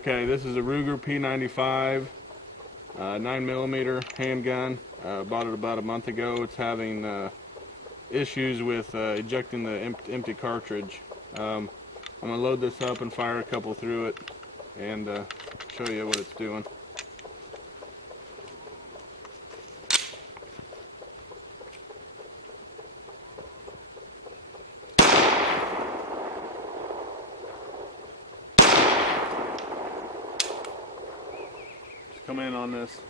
Okay, this is a Ruger P95 9mm handgun. Bought it about a month ago. It's having issues with ejecting the empty cartridge. I'm going to load this up and fire a couple through it and show you what it's doing. Just come in on this.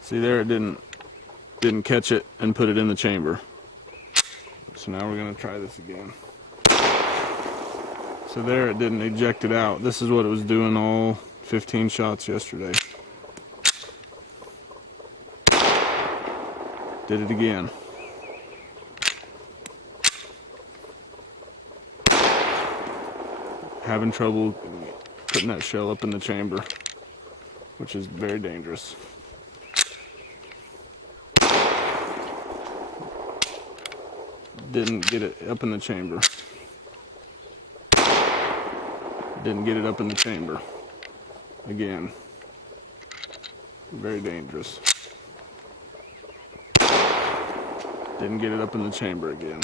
See there, it didn't catch it and put it in the chamber. So now we're going to try this again. So there, it didn't eject it out. This is what it was doing all 15 shots yesterday. Did it again. Having trouble putting that shell up in the chamber, which is very dangerous. Didn't get it up in the chamber. Didn't get it up in the chamber. Again. Very dangerous. Didn't get it up in the chamber again.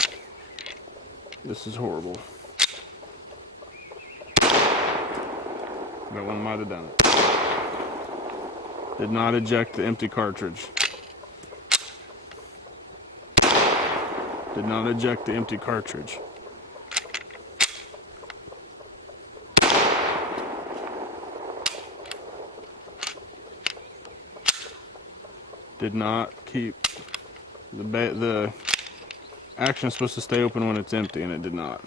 This is horrible. That one might have done it. Did not eject the empty cartridge. Did not eject the empty cartridge. Did not keep the action is supposed to stay open when it's empty, and it did not.